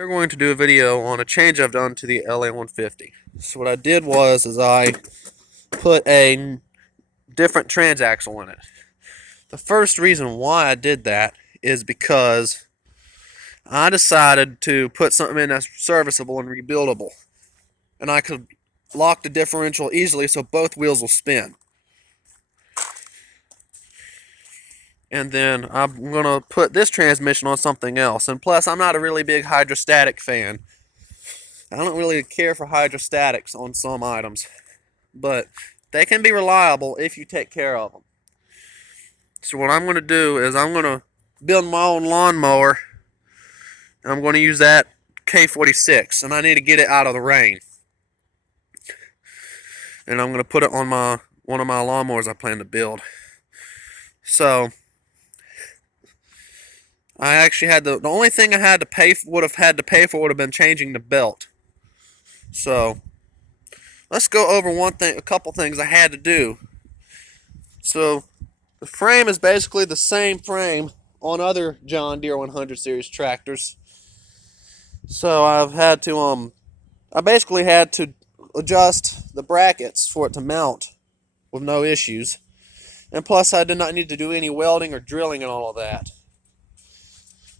We're going to do a video on a change I've done to the LA150. So what I did was I put a different transaxle in it. The first reason why I did that is because I decided to put something in that's serviceable and rebuildable. And I could lock the differential easily so both wheels will spin. And then I'm going to put this transmission on something else. And plus, I'm not a really big hydrostatic fan. I don't really care for hydrostatics on some items, but they can be reliable if you take care of them. So what I'm going to do is I'm going to build my own lawnmower, and I'm going to use that K46, and I need to get it out of the rain. And I'm going to put it on one of my lawnmowers I plan to build. So I actually had the only thing I had to pay would have been changing the belt. So let's go over a couple things I had to do. So the frame is basically the same frame on other John Deere 100 series tractors. So I basically had to adjust the brackets for it to mount with no issues. And plus I did not need to do any welding or drilling and all of that.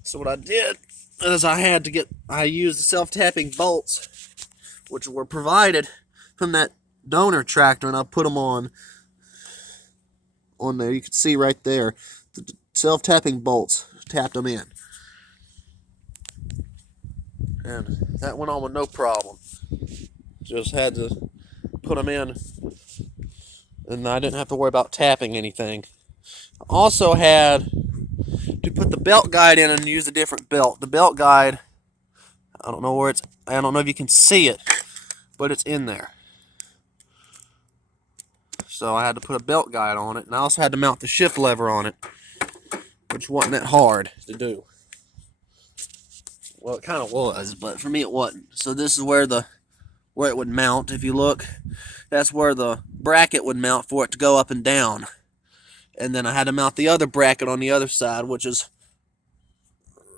So what I did is I used the self-tapping bolts, which were provided from that donor tractor, and I put them on there. You can see right there, the self-tapping bolts, tapped them in. And that went on with no problem. Just had to put them in, and I didn't have to worry about tapping anything. I also had to put the belt guide in and use a different belt. The belt guide, I don't know if you can see it, but it's in there. So I had to put a belt guide on it, and I also had to mount the shift lever on it, which wasn't that hard to do. Well, it kind of was, but for me it wasn't. So this is where it would mount. If you look, that's where the bracket would mount for it to go up and down. And then I had to mount the other bracket on the other side, which is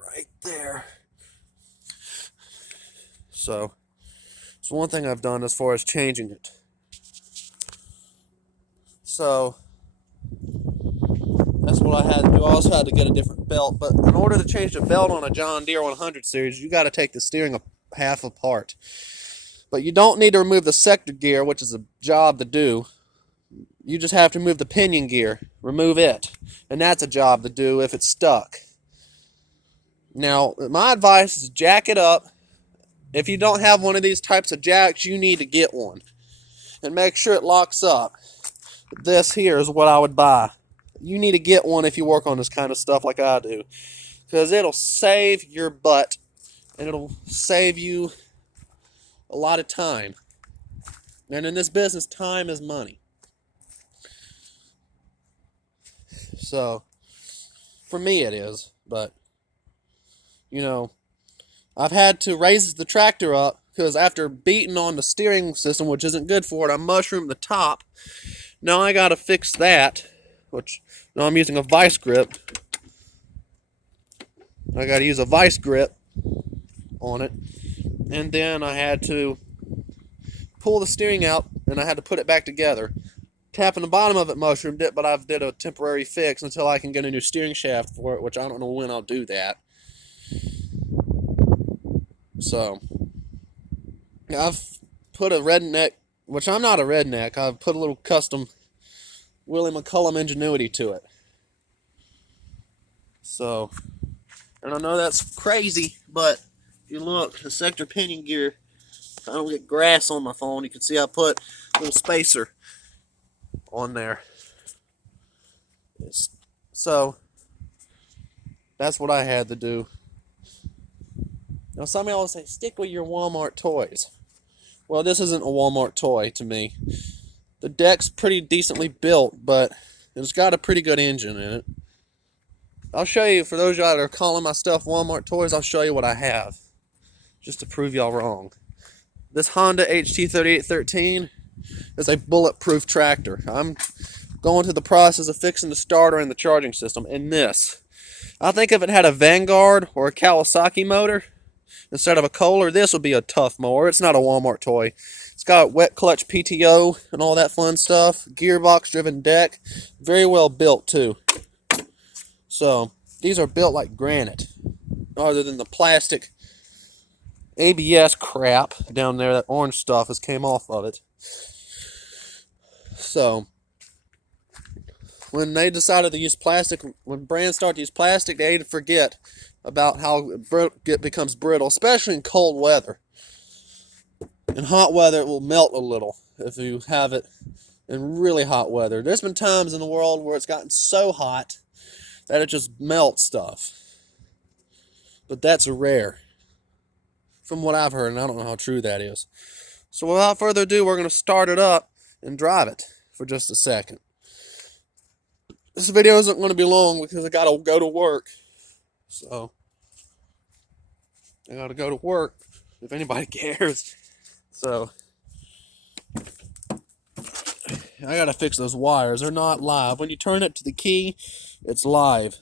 right there. So it's one thing I've done as far as changing it. So that's what I had to do. I also had to get a different belt. But in order to change the belt on a John Deere 100 series, you got to take the steering half apart. But you don't need to remove the sector gear, which is a job to do. You just have to remove the pinion gear, remove it, and that's a job to do if it's stuck. Now, my advice is jack it up. If you don't have one of these types of jacks, you need to get one, and make sure it locks up. This here is what I would buy. You need to get one if you work on this kind of stuff like I do, because it'll save your butt, and it'll save you a lot of time. And in this business, time is money. So, for me it is, but, I've had to raise the tractor up, because after beating on the steering system, which isn't good for it, I mushroomed the top. Now I gotta fix that, which, now I'm using a vice grip. I gotta use a vice grip on it, and then I had to pull the steering out, and I had to put it back together. Tapping the bottom of it mushroomed it, but I've did a temporary fix until I can get a new steering shaft for it, which I don't know when I'll do that. So, I've put a redneck, which I'm not a redneck, I've put a little custom Willie McCullum ingenuity to it. So, and I know that's crazy, but if you look, the sector pinion gear, if I don't get grass on my phone, you can see I put a little spacer on there. So that's what I had to do. Now somebody always say, stick with your Walmart toys. Well, this isn't a Walmart toy to me. The deck's pretty decently built, but it's got a pretty good engine in it. I'll show you, for those of y'all that are calling my stuff Walmart toys, I'll show you what I have, just to prove y'all wrong. This Honda HT3813 is a bulletproof tractor. I'm going through the process of fixing the starter and the charging system in this. I think if it had a Vanguard or a Kawasaki motor, instead of a Kohler, this would be a tough mower. It's not a Walmart toy. It's got wet clutch PTO and all that fun stuff. Gearbox driven deck. Very well built too. So these are built like granite, other than the plastic ABS crap down there. That orange stuff has came off of it. So when they decided to use plastic, when brands start to use plastic, they forget about how it becomes brittle, especially in cold weather. In hot weather, it will melt a little if you have it in really hot weather. There's been times in the world where it's gotten so hot that it just melts stuff. But that's rare, from what I've heard, and I don't know how true that is. So without further ado, we're going to start it up and drive it for just a second. This video isn't going to be long because I got to go to work. So I got to go to work if anybody cares. So I got to fix those wires. They're not live. When you turn it to the key, it's live.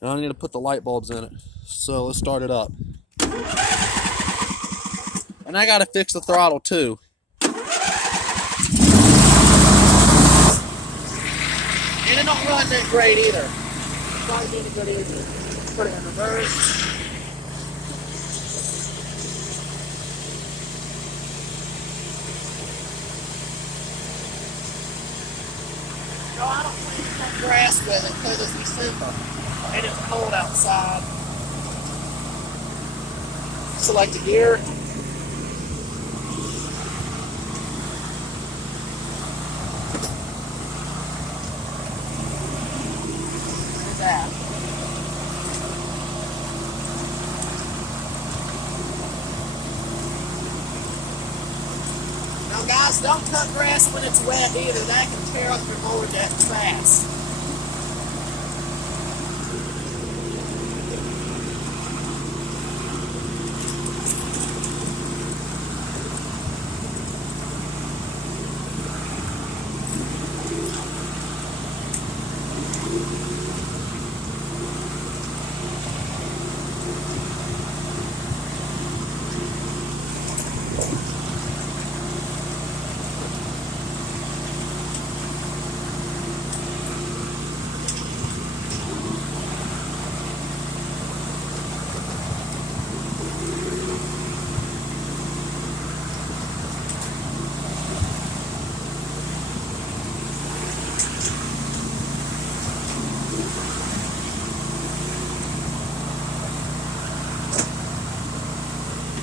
And I need to put the light bulbs in it. So let's start it up. And I got to fix the throttle too. And it don't run that great either. Probably need a good engine. Put it in reverse. No, I don't plan to cut grass with it because it's December and it's cold outside. Select the gear. That. Now guys, don't cut grass when it's wet either. That can tear up your mower deck fast.